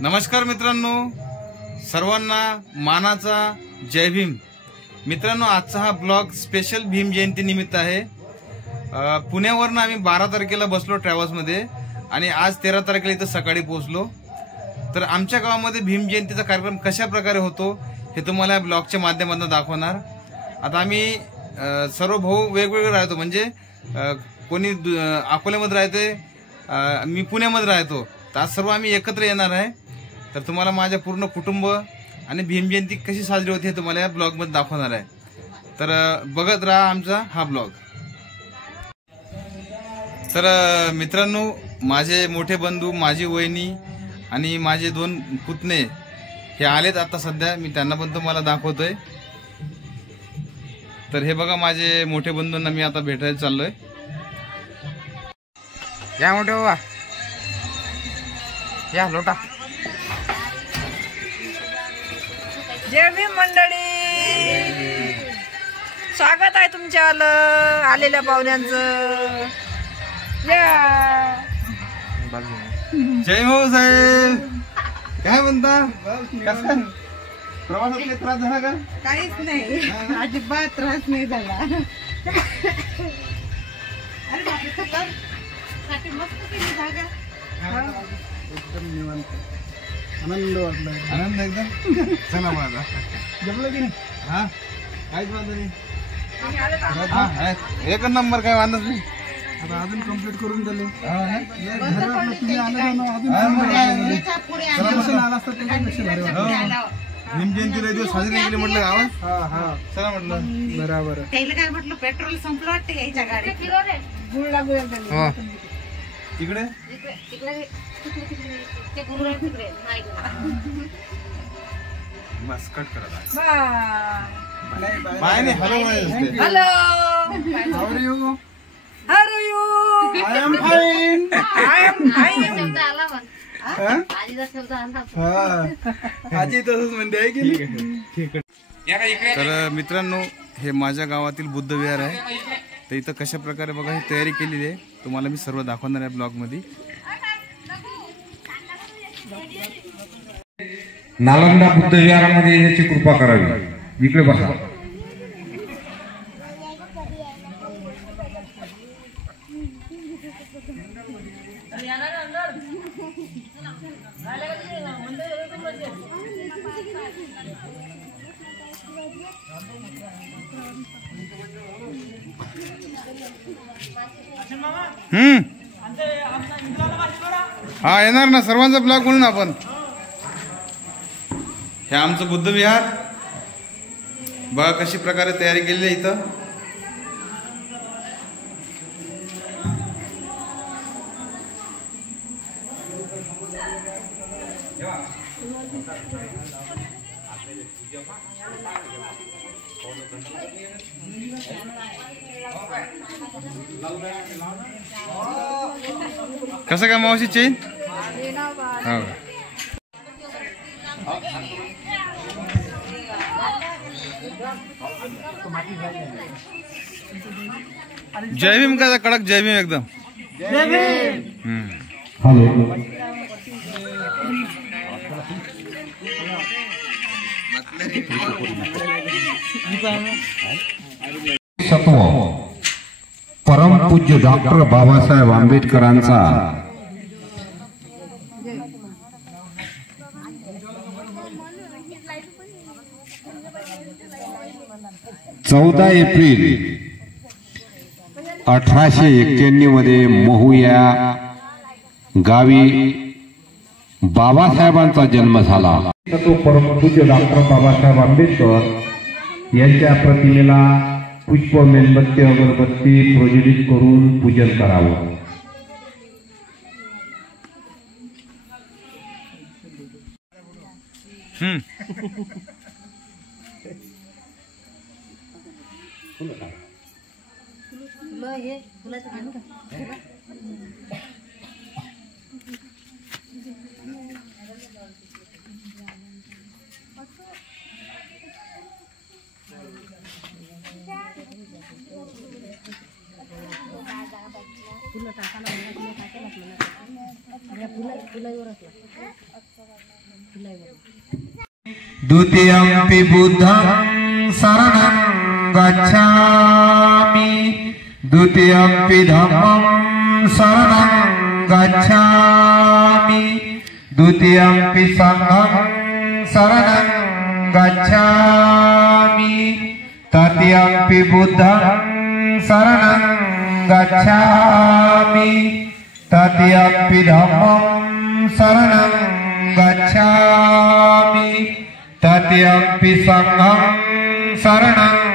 नमस्कार मित्रांनो, सर्वांना मानाचा जय भीम। मित्रांनो, आजचा हा ब्लॉग स्पेशल भीम जयंती निमित्त आहे। पुण्यावरून आम्ही 12 तारखेला बसलो ट्रॅव्हल्स मध्ये आणि आज 13 तारखेला इथं सकाळी पोहोचलो। तर आमच्या गावामध्ये भीम जयंतीचा कार्यक्रम कशा प्रकारे होतो हे तुम्हाला या ब्लॉगच्या माध्यमातून दाखवणार। आता आम्ही सर्व भाऊ वेगवेगळे राहतो, म्हणजे कोणी अकोल्यामध्ये राहते, मी पुण्यामध्ये राहतो। तर आज सर्व आम्ही एकत्र येणार आहे। तर तुम्हाला माझ्या पूर्ण कुटुंब आणि भीम जयंती कशी साजरी होते हे तुम्हाला या ब्लॉग मध्ये दाखवणार आहे। तर बघत राहा आमचा हा ब्लॉग। तर मित्रांनो, माझे मोठे बंधू, माझी वहिनी आणि माझे 2 पुतणे हे आलेत आता सध्या। मी त्यांना पण तुम्हाला दाखवतोय। तर हे बघा, माझे मोठे बंधूंना मी आता भेटायला चाललोय। या मोठे बाबा, या लोटा। जय भीम मंडळी, स्वागत आहे तुमच्या आलेल्या पाहुण्यांचं। जय हो साहेब, काय म्हणता? कसं प्रवासात काही त्रास झाला का? काहीच नाही, अजिबात त्रास नाही झाला। एकदम निवांत, आनंद वाटला, आनंद एकदम। चला माझा जमलं की नाही? हा, काहीच वांधा नाही। एक नंबर, काय वांधाच नाही। आता अजून कंप्लीट करून दिले। तुम्ही आला असता भीम जयंतीला दिवस साजरी केली म्हटलं गावात। हा हा, चला म्हटलं। बरोबर। त्याला काय म्हटलं, पेट्रोल संपलं वाटतं यायच्या गाडीत। गुळला तिकडे मस्कट करत बाय नाही। Hello, How are you? Hello you, I am fine. आजी तसंच म्हणते आहे की नाही? तर मित्रांनो, हे माझ्या गावातील बुद्ध विहार आहे। तर इथं कशा प्रकारे बघा ही तयारी केलेली आहे, तुम्हाला मी सर्व दाखवणार आहे ब्लॉग मध्ये। नालंदा बुद्ध विहारामध्ये याची कृपा करावी। इकडे बसा। हा, येणार ना सर्वांचा ब्लॉग म्हणून आपण। हे आमचं बुद्ध विहार बघा कशी प्रकारे तयारी केलेली आहे इथं। कसं काय मावशी चेन? हो, जय भीम का कडक जय भीम एकदम। हॅलो, परमपूज्य डॉक्टर बाबासाहेब आंबेडकरांचा 14 एप्रिल 1891 मध्ये महू या गावी बाबासाहेबांचा जन्म झाला। तो परमपूज्य डॉक्टर बाबासाहेब आंबेडकर यांच्या प्रतिमेला पुष्प, मेणबत्ती, अगरबत्ती प्रज्वलित करून पूजन करावं। द्वितीयंपि बुद्धं शरणं गच्छामि द्वितीयंपि धम्मं शरणं गच्छामि द्वितीयंपि संघं शरणं गच्छामि तृतीयंपि बुद्धं शरणं गच्छामि तृतीयंपि धम्मं शरणं गच्छामि तृतीयंपि संघं शरणं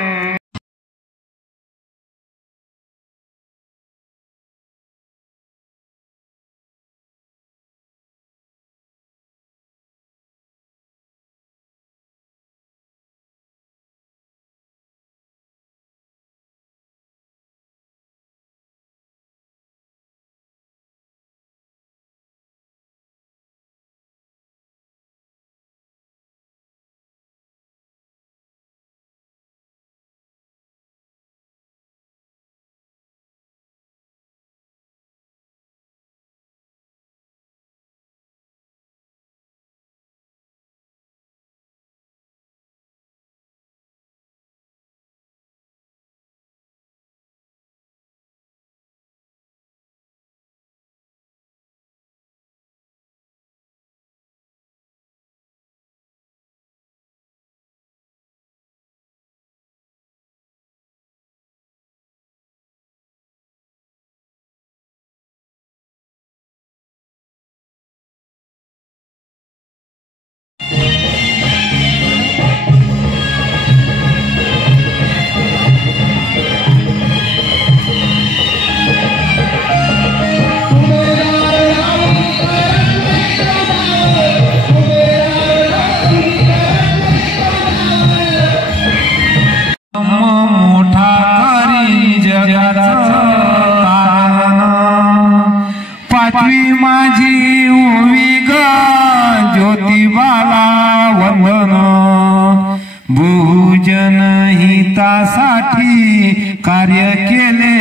बहुजन हितासाठी कार्य केले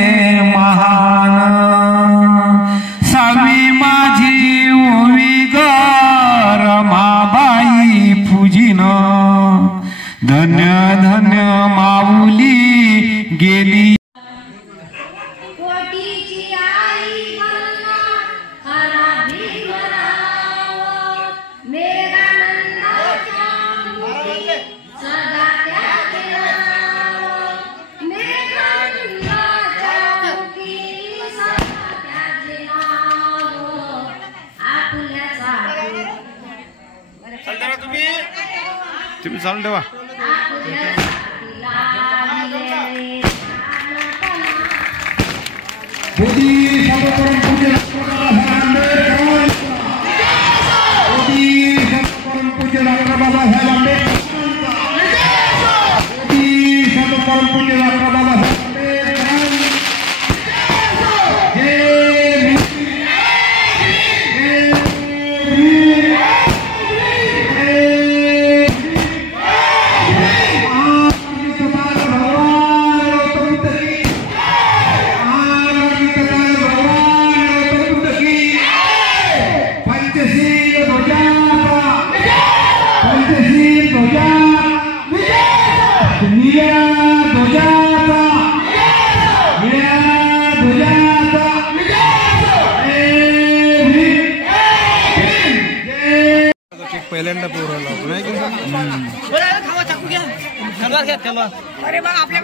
महान सावी माझी ओवी ग रमाबाई पूजिन धन्य धन्य माऊली गेली तुम्ही चालून ठेवा पहिल्यांदा पोरं लावतो नाही की अरे बघ आपल्या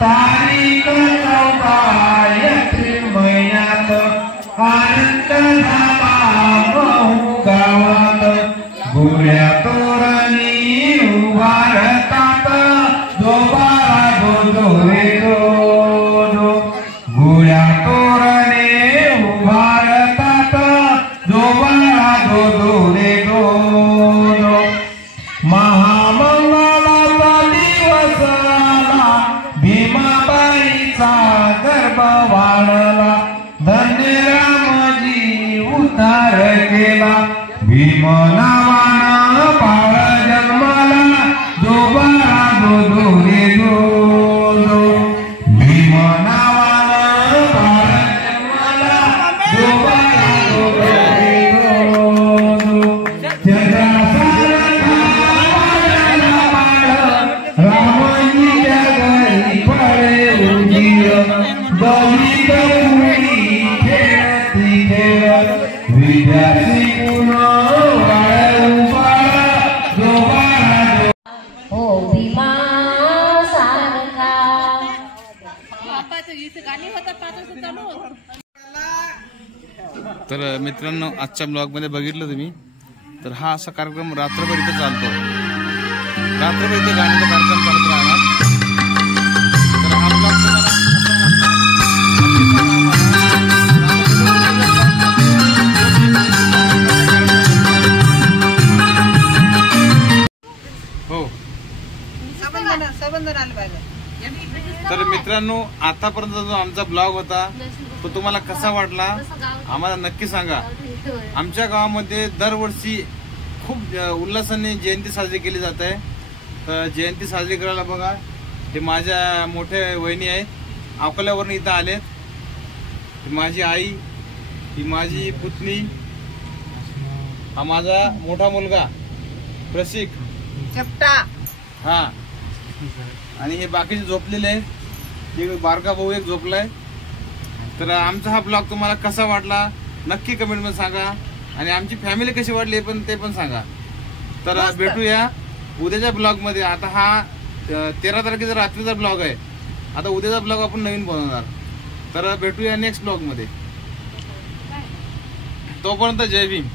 तारीख 14 एप्रिल महिन्यात आनंद झाला गावात गुऱ्या तोरणी उभारतात जोबाळा गोदो रे गोदो गुऱ्या तोरणे उभारतात जोबाळा गोदो रे गोदो महामंगळाचा दिवस आला भीमाबाईचा गर्भ वाढला धन्य राम उद्धार केला. भीम नावानं बाळ जन्माला जो बाळा जो जो रे जो जो. भीम नावानं बाळ जन्माला जो बाळा जो जो रे जो जो. चंद्रासारखा बाळाला बाळ रामाजीच्या घरी पळे उजीर. दलित मुली खेळती खेळत विद्यार्थी पुन्हा वाळू बाळा जो बाळा जो. हो भीमा सारखा. तर मित्रांनो, आजच्या ब्लॉग मध्ये बघितलं तुम्ही, तर हा असा कार्यक्रम रात्रभर इथं चालतो. रात्रभर इथे गाण्याचा कार्यक्रम चालत राहणार. तर हा ब्लॉग तुम्हाला हो. संबंध आलं पाहिजे. तर मित्रांनो, आतापर्यंत जो आमचा ब्लॉग होता तो तुम्हाला कसा वाटला आम्हाला नक्की सांगा. आमच्या गावामध्ये दरवर्षी खूप उल्हासाने जयंती साजरी केली जात आहे. तर जयंती साजरी करायला बघा, हे माझ्या मोठ्या वहिनी आहेत, अकोल्यावरून इथं आलेत. ही माझी आई, ही माझी पुतणी, हा माझा मोठा मुलगा प्रशिक, चपटा. हा, आणि हे बाकीचे झोपलेले आहेत. हे बारका भाऊ एक झोपलाय. तर आमचा हा ब्लॉग तुम्हाला कसा वाटला नक्की कमेंट मध्ये सांगा. आणि आमची फॅमिली कशी वाटली ते पण सांगा. तर भेटूया उद्याच्या ब्लॉग मध्ये. आता हा 13 तारखेचा रात्रीचा ब्लॉग आहे. आता उद्याचा ब्लॉग आपण नवीन बनवणार. तर भेटूया नेक्स्ट ब्लॉग मध्ये. तोपर्यंत जय भीम.